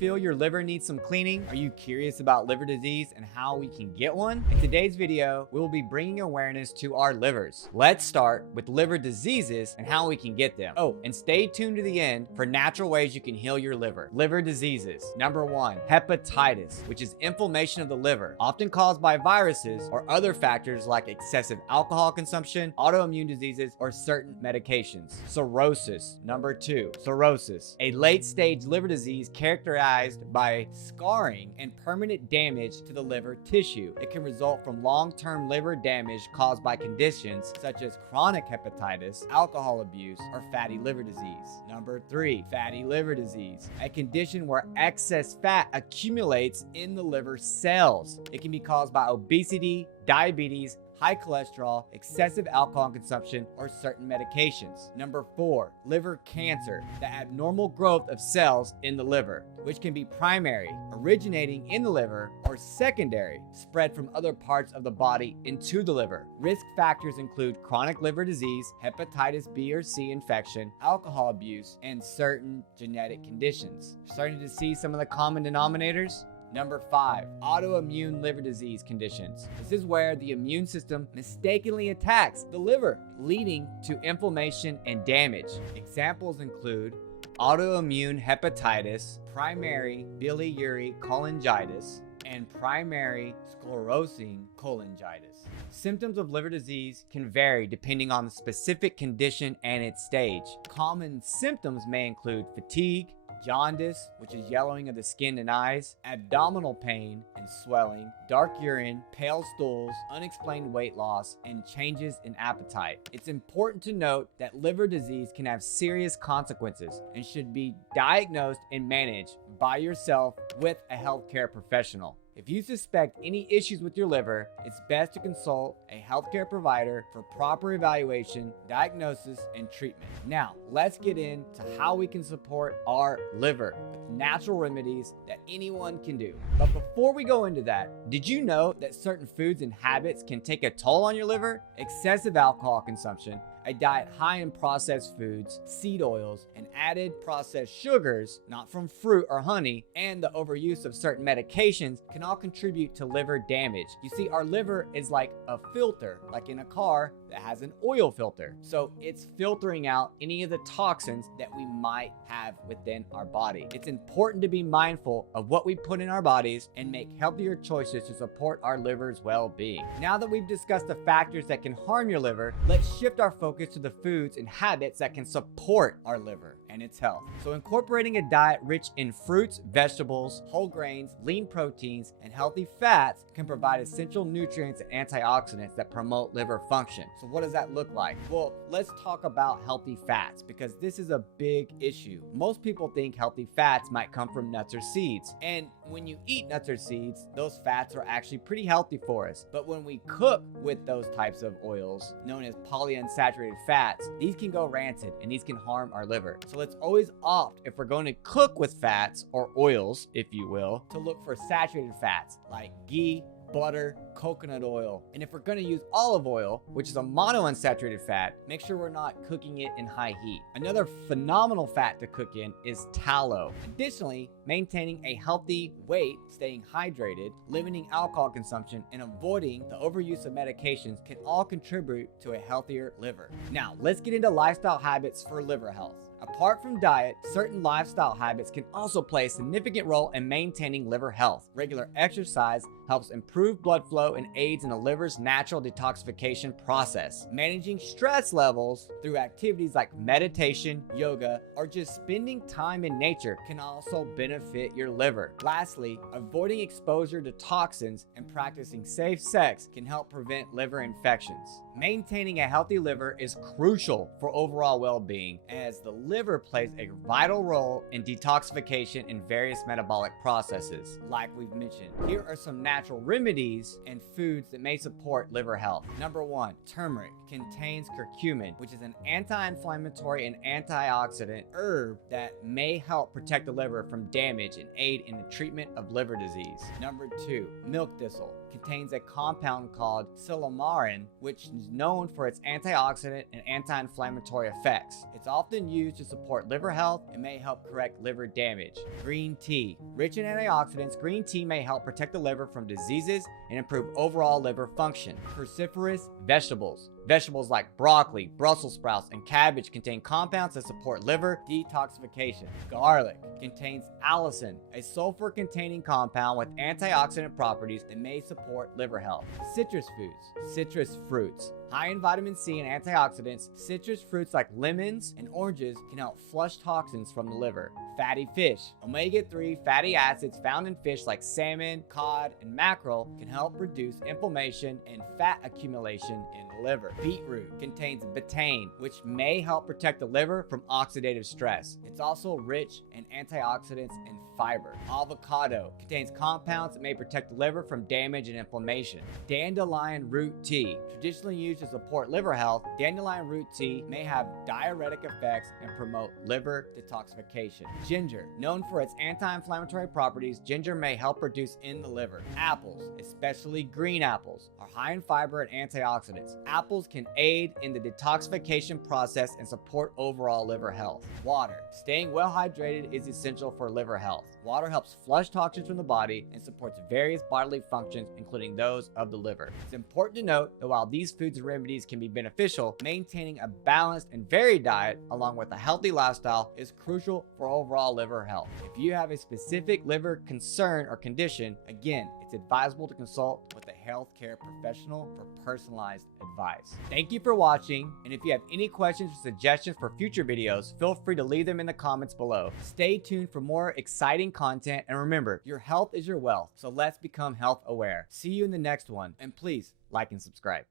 feel your liver needs some cleaning? Are you curious about liver disease and how we can get one? In today's video, we will be bringing awareness to our livers. Let's start with liver diseases and how we can get them. Oh, and stay tuned to the end for natural ways you can heal your liver. Liver diseases. Number 1, hepatitis, which is inflammation of the liver, often caused by viruses or other factors like excessive alcohol consumption, autoimmune diseases, or certain medications. Cirrhosis. Number 2, cirrhosis, a late-stage liver disease characterized by scarring and permanent damage to the liver tissue. It can result from long-term liver damage caused by conditions such as chronic hepatitis, alcohol abuse, or fatty liver disease. Number 3, fatty liver disease, a condition where excess fat accumulates in the liver cells. It can be caused by obesity, diabetes, high cholesterol, excessive alcohol consumption, or certain medications. Number 4, liver cancer, the abnormal growth of cells in the liver, which can be primary, originating in the liver, or secondary, spread from other parts of the body into the liver. Risk factors include chronic liver disease, hepatitis B or C infection, alcohol abuse, and certain genetic conditions. Starting to see some of the common denominators? Number 5, autoimmune liver disease conditions. This is where the immune system mistakenly attacks the liver, leading to inflammation and damage. Examples include autoimmune hepatitis, primary biliary cholangitis, and primary sclerosing cholangitis. Symptoms of liver disease can vary depending on the specific condition and its stage. Common symptoms may include fatigue, jaundice, which is yellowing of the skin and eyes, abdominal pain and swelling, dark urine, pale stools, unexplained weight loss, and changes in appetite. It's important to note that liver disease can have serious consequences and should be diagnosed and managed by yourself with a healthcare professional. If you suspect any issues with your liver, it's best to consult a healthcare provider for proper evaluation, diagnosis, and treatment. Now, let's get into how we can support our liver with natural remedies that anyone can do. But before we go into that, did you know that certain foods and habits can take a toll on your liver? Excessive alcohol consumption, a diet high in processed foods, seed oils, and added processed sugars, not from fruit or honey, and the overuse of certain medications can all contribute to liver damage. You see, our liver is like a filter, like in a car that has an oil filter. So it's filtering out any of the toxins that we might have within our body. It's important to be mindful of what we put in our bodies and make healthier choices to support our liver's well-being. Now that we've discussed the factors that can harm your liver, let's shift our focus to the foods and habits that can support our liver and its health. So incorporating a diet rich in fruits, vegetables, whole grains, lean proteins, and healthy fats can provide essential nutrients and antioxidants that promote liver function. So what does that look like? Well, let's talk about healthy fats because this is a big issue. Most people think healthy fats might come from nuts or seeds. And when you eat nuts or seeds, those fats are actually pretty healthy for us. But when we cook with those types of oils, known as polyunsaturated fats, these can go rancid and these can harm our liver. So let's always opt, if we're going to cook with fats or oils, if you will, to look for saturated fats like ghee, butter, coconut oil. And if we're going to use olive oil, which is a monounsaturated fat, make sure we're not cooking it in high heat. Another phenomenal fat to cook in is tallow. Additionally, maintaining a healthy weight, staying hydrated, limiting alcohol consumption, and avoiding the overuse of medications can all contribute to a healthier liver. Now, let's get into lifestyle habits for liver health. Apart from diet, certain lifestyle habits can also play a significant role in maintaining liver health. Regular exercise helps improve blood flow and aids in the liver's natural detoxification process. Managing stress levels through activities like meditation, yoga, or just spending time in nature can also benefit your liver. Lastly, avoiding exposure to toxins and practicing safe sex can help prevent liver infections. Maintaining a healthy liver is crucial for overall well-being, as the liver plays a vital role in detoxification and various metabolic processes. Like we've mentioned, here are some natural remedies and foods that may support liver health. Number 1, turmeric contains curcumin, which is an anti-inflammatory and antioxidant herb that may help protect the liver from damage and aid in the treatment of liver disease. Number 2, milk thistle contains a compound called silymarin, which and is known for its antioxidant and anti-inflammatory effects. It's often used to support liver health and may help correct liver damage. Green tea. Rich in antioxidants, green tea may help protect the liver from diseases and improve overall liver function. Cruciferous vegetables. Vegetables like broccoli, Brussels sprouts, and cabbage contain compounds that support liver detoxification. Garlic contains allicin, a sulfur-containing compound with antioxidant properties that may support liver health. Citrus foods. Citrus fruits. High in vitamin C and antioxidants, citrus fruits like lemons and oranges can help flush toxins from the liver. Fatty fish. Omega-3 fatty acids found in fish like salmon, cod, and mackerel can help reduce inflammation and fat accumulation in the liver. Beetroot contains betaine, which may help protect the liver from oxidative stress. It's also rich in antioxidants and fiber. Avocado contains compounds that may protect the liver from damage and inflammation. Dandelion root tea. Traditionally used to support liver health, dandelion root tea may have diuretic effects and promote liver detoxification. Ginger. Known for its anti-inflammatory properties, ginger may help reduce in the liver. Apples, especially green apples, are high in fiber and antioxidants. Apples can aid in the detoxification process and support overall liver health. Water. Staying well hydrated is essential for liver health. Water helps flush toxins from the body and supports various bodily functions, including those of the liver. It's important to note that while these foods and remedies can be beneficial, maintaining a balanced and varied diet along with a healthy lifestyle is crucial for overall liver health. If you have a specific liver concern or condition, again, it's advisable to consult with a healthcare professional for personalized advice. Thank you for watching, and if you have any questions or suggestions for future videos, feel free to leave them in the comments below. Stay tuned for more exciting content, and remember, your health is your wealth, so let's become health aware. See you in the next one, and please like and subscribe.